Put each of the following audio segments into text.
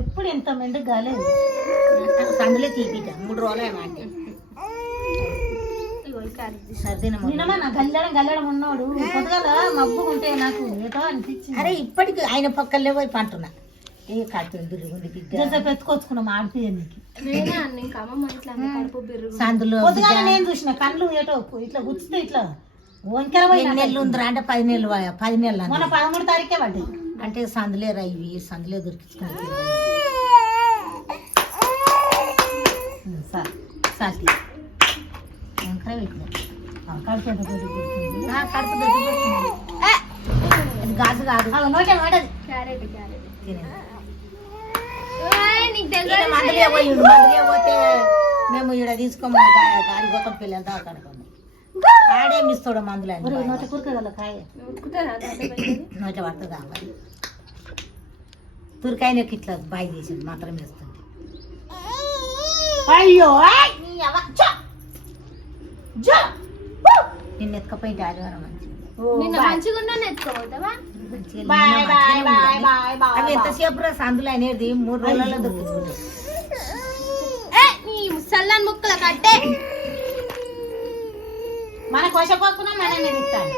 ఎప్పుడు ఎంత మెండు కాలేదు. సందులే తీపిట మూడు రోజులే ఏమంటే నిన్నమా నా గల్లడం గల్లడం ఉన్నాడు? కదా మబ్బు ఉంటే నాకు ఏదో అనిపించింది. అరే ఇప్పటికి ఆయన పక్కలే పోయి పంటున్నా. ఏ కడుపు బిర్రుగుంది బిడ్డ సందులో నేను చూసిన కళ్ళు ఏటో ఇట్లా గుచ్చితే ఇట్లా వంకెర నెలలు ఉందిరా అంటే పది నెలలు పది నెలలు మన పదమూడు తారీఖే పడ్డాయి. అంటే సందులేరా ఇవి? సందులే దొరికించుకుని సార్ సాటి వంకర పెట్టిన. కడుపు అది గాజు కాదు. నోటే నోటది క్యారెట్ క్యారెట్. మందులే పోయి మందులే పోతే మేము ఈడ తీసుకోమని గారి గొప్ప పిల్లలు आडे काय? कुठं राहणार नव्हतं वाटतं मात्र मी असतं. अय्यो आय! यावा, जा! जा! मुक्कला మన కోసపోకున్నా మననే తిట్టాలి.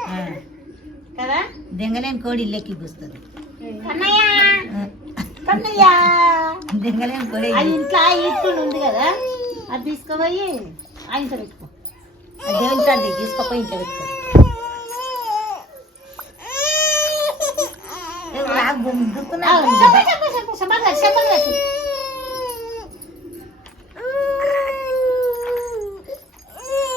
కదా? దెంగలేని కోడి ఇల్లెక్కి కూస్తుంది. కన్నయ్య! కన్నయ్య! దెంగలేని కోడి అది ఇంట్లో ఈట్టుడు ఉంది కదా? అది తీసుకుపోయి ఆయన పెట్టుకో. దేవుని తండ్రి తీసుకపోయి ఇంట్లో పెట్టుకో. చెప్పండి, చెప్పండి.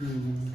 ਹੂੰ